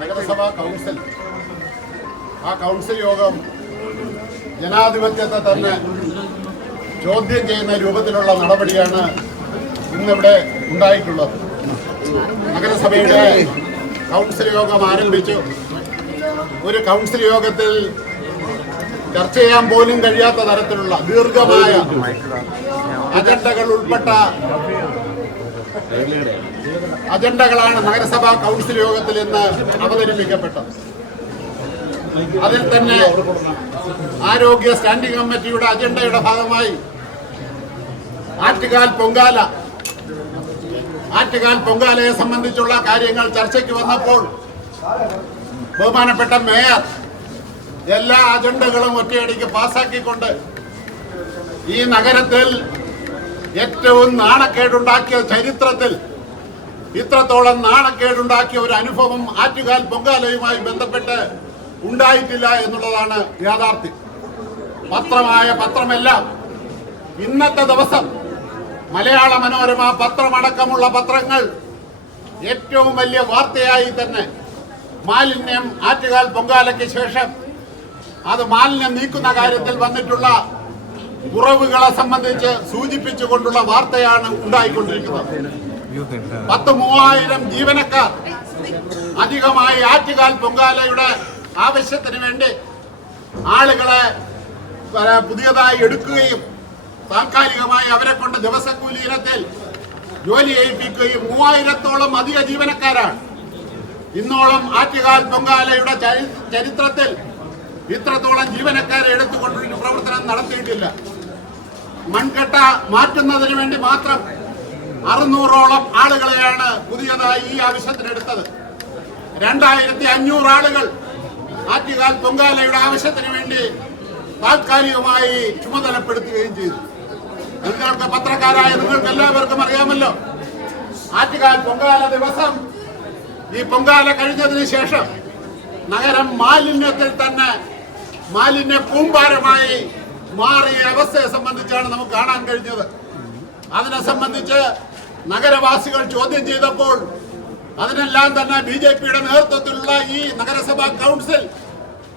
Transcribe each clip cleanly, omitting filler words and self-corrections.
നഗരസഭാ കൗൺസിൽ ആ കൗൺസിൽ യോഗം ജനാധിപത്യത്തെ തന്നെ ചോദ്യം ചെയ്യുന്ന രൂപത്തിലുള്ള നടപടിയാണ് ഇന്നിവിടെ ഉണ്ടായിട്ടുള്ളത്. നഗരസഭയുടെ കൗൺസിൽ യോഗം ആരംഭിച്ചു. ഒരു കൗൺസിൽ യോഗത്തിൽ ചർച്ച ചെയ്യാൻ പോലും കഴിയാത്ത തരത്തിലുള്ള ദീർഘമായ അജണ്ടകൾ ഉൾപ്പെട്ട അജണ്ടകളാണ് നഗരസഭാ കൗൺസിൽ യോഗത്തിൽ ഇന്ന് അവതരിപ്പിക്കപ്പെട്ടത്. അതിൽ തന്നെ ആരോഗ്യ സ്റ്റാൻഡിംഗ് കമ്മിറ്റിയുടെ അജണ്ടയുടെ ഭാഗമായി ആറ്റുകാൽ പൊങ്കാലയെ സംബന്ധിച്ചുള്ള കാര്യങ്ങൾ ചർച്ചയ്ക്ക് വന്നപ്പോൾ ബഹുമാനപ്പെട്ട മേയർ എല്ലാ അജണ്ടകളും ഒറ്റയടിക്ക് പാസാക്കിക്കൊണ്ട് ഈ നഗരത്തിൽ ഏറ്റവും നാണക്കേടുണ്ടാക്കിയ ചരിത്രത്തിൽ ഇത്രത്തോളം നാണക്കേടുണ്ടാക്കിയ ഒരു അനുഭവം ആറ്റുകാൽ പൊങ്കാലയുമായി ബന്ധപ്പെട്ട് ഉണ്ടായിട്ടില്ല എന്നുള്ളതാണ് യാഥാർത്ഥ്യം. പത്രമെല്ലാം ഇന്നത്തെ ദിവസം മലയാള മനോരമ പത്രമടക്കമുള്ള പത്രങ്ങൾ ഏറ്റവും വലിയ വാർത്തയായി തന്നെ മാലിന്യം ആറ്റുകാൽ പൊങ്കാലയ്ക്ക് ശേഷം അത് മാലിന്യം നീക്കുന്ന കാര്യത്തിൽ വന്നിട്ടുള്ള കുറവുകളെ സംബന്ധിച്ച് സൂചിപ്പിച്ചുകൊണ്ടുള്ള വാർത്തയാണ് ഉണ്ടായിക്കൊണ്ടിരിക്കുന്നത്. 10,000 ജീവനക്കാർ അധികമായി ആറ്റുകാൽ പൊങ്കാലയുടെ ആവശ്യത്തിന് വേണ്ടി ആളുകളെ പുതിയതായി എടുക്കുകയും താൽക്കാലികമായി അവരെ കൊണ്ട് ദിവസക്കൂലി ഇനത്തിൽ ജോലി ചെയ്യിപ്പിക്കുകയും 3000-ഓളം അധിക ജീവനക്കാരാണ്. ഇന്നോളം ആറ്റുകാൽ പൊങ്കാലയുടെ ചരിത്രത്തിൽ ഇത്രത്തോളം ജീവനക്കാരെ എടുത്തുകൊണ്ടൊരു പ്രവർത്തനം നടത്തിയിട്ടില്ല. മൺകട്ട മാറ്റുന്നതിന് വേണ്ടി മാത്രം 600-ഓളം ആളുകളെയാണ് പുതിയതായി ഈ ആവശ്യത്തിനെടുത്തത്. 2500 ആളുകൾ ആറ്റുകാൽ പൊങ്കാലയുടെ ആവശ്യത്തിന് വേണ്ടി താൽക്കാലികമായി ചുമതലപ്പെടുത്തുകയും ചെയ്തു. നിങ്ങൾക്ക് പത്രക്കാരായ നിങ്ങൾക്ക് എല്ലാവർക്കും അറിയാമല്ലോ, ആറ്റുകാൽ പൊങ്കാല ദിവസം ഈ പൊങ്കാല കഴിഞ്ഞതിന് ശേഷം നഗരം മാലിന്യത്തിൽ തന്നെ മാലിന്യ കൂമ്പാരമായി മാറിയ അവസ്ഥയെ സംബന്ധിച്ചാണ് നമുക്ക് കാണാൻ കഴിഞ്ഞത്. അതിനെ സംബന്ധിച്ച് നഗരവാസികൾ ചോദ്യം ചെയ്തപ്പോൾ അതിനെല്ലാം തന്നെ BJPയുടെ നേതൃത്വത്തിലുള്ള ഈ നഗരസഭാ കൗൺസിൽ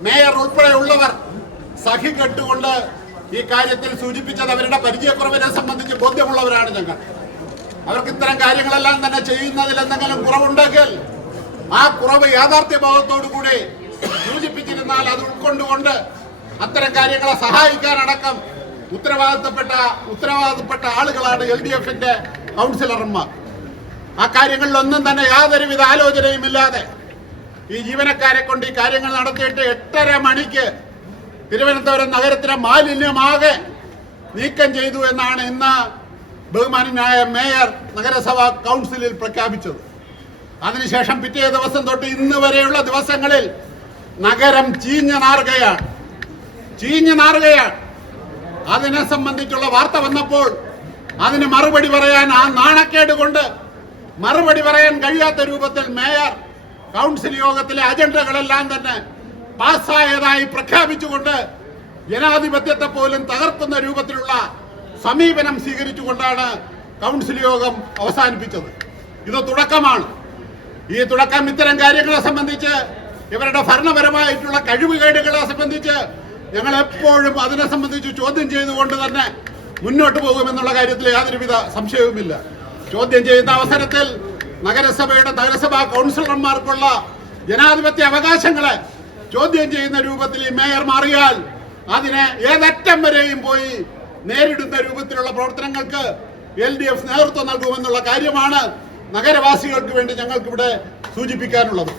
മേയർ ഉൾപ്പെടെയുള്ളവർ സഹികെട്ടുകൊണ്ട് ഈ കാര്യത്തിൽ സൂചിപ്പിച്ചത് അവരുടെ പരിചയക്കുറവിനെ സംബന്ധിച്ച് ബോധ്യമുള്ളവരാണ് ഞങ്ങൾ. അവർക്ക് ഇത്തരം കാര്യങ്ങളെല്ലാം തന്നെ ചെയ്യുന്നതിൽ എന്തെങ്കിലും കുറവുണ്ടെങ്കിൽ ആ കുറവ് യാഥാർത്ഥ്യബോധത്തോടു കൂടി സൂചിപ്പിച്ചിരുന്നാൽ അത് ഉൾക്കൊണ്ടുകൊണ്ട് അത്തരം കാര്യങ്ങളെ സഹായിക്കാനടക്കം ഉത്തരവാദിത്തപ്പെട്ട ആളുകളാണ് LDFന്റെ കൗൺസിലർമാർ. ആ കാര്യങ്ങളിലൊന്നും തന്നെ യാതൊരുവിധ ആലോചനയുമില്ലാതെ ഈ ജീവനക്കാരെ കൊണ്ട് ഈ കാര്യങ്ങൾ നടത്തിയിട്ട് 8:30 മണിക്ക് തിരുവനന്തപുരം നഗരത്തിലെ മാലിന്യമാകെ നീക്കം ചെയ്തു എന്നാണ് ഇന്ന് ബഹുമാന്യനായ മേയർ നഗരസഭാ കൗൺസിലിൽ പ്രഖ്യാപിച്ചത്. അതിനുശേഷം പിറ്റേ ദിവസം തൊട്ട് ഇന്ന് വരെയുള്ള ദിവസങ്ങളിൽ നഗരം ചീഞ്ഞു നാറുകയാണ്. അതിനെ സംബന്ധിച്ചുള്ള വാർത്ത വന്നപ്പോൾ അതിന് മറുപടി പറയാൻ ആ നാണക്കേട് കൊണ്ട് മറുപടി പറയാൻ കഴിയാത്ത രൂപത്തിൽ മേയർ കൗൺസിൽ യോഗത്തിലെ അജണ്ടകളെല്ലാം തന്നെ പാസ്സായതായി പ്രഖ്യാപിച്ചുകൊണ്ട് ജനാധിപത്യത്തെ പോലും തകർക്കുന്ന രൂപത്തിലുള്ള സമീപനം സ്വീകരിച്ചുകൊണ്ടാണ് കൗൺസിൽ യോഗം അവസാനിപ്പിച്ചത്. ഇത് തുടക്കമാണ്. ഈ തുടക്കം ഇത്തരം കാര്യങ്ങളെ സംബന്ധിച്ച് ഇവരുടെ ഭരണപരമായിട്ടുള്ള കഴിവുകേടുകളെ സംബന്ധിച്ച് ഞങ്ങൾ എപ്പോഴും അതിനെ സംബന്ധിച്ച് ചോദ്യം ചെയ്തുകൊണ്ട് തന്നെ മുന്നോട്ട് പോകുമെന്നുള്ള കാര്യത്തിൽ യാതൊരുവിധ സംശയവുമില്ല. ചോദ്യം ചെയ്യുന്ന അവസരത്തിൽ നഗരസഭാ കൗൺസിലർമാർക്കുള്ള ജനാധിപത്യ അവകാശങ്ങളെ ചോദ്യം ചെയ്യുന്ന രൂപത്തിൽ ഈ മേയർ മാറിയാൽ അതിനെ ഏതറ്റം വരെയും പോയി നേരിടുന്ന രൂപത്തിലുള്ള പ്രവർത്തനങ്ങൾക്ക് LDF നേതൃത്വം നൽകുമെന്നുള്ള കാര്യമാണ് നഗരവാസികൾക്ക് വേണ്ടി ഞങ്ങൾക്ക് ഇവിടെ സൂചിപ്പിക്കാനുള്ളത്.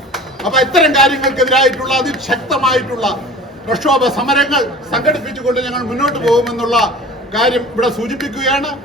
അപ്പൊ ഇത്തരം കാര്യങ്ങൾക്കെതിരായിട്ടുള്ള അതിശക്തമായിട്ടുള്ള പ്രക്ഷോഭ സമരങ്ങൾ സംഘടിപ്പിച്ചുകൊണ്ട് ഞങ്ങൾ മുന്നോട്ട് പോകുമെന്നുള്ള കാര്യം ഇവിടെ സൂചിപ്പിക്കുകയാണ്.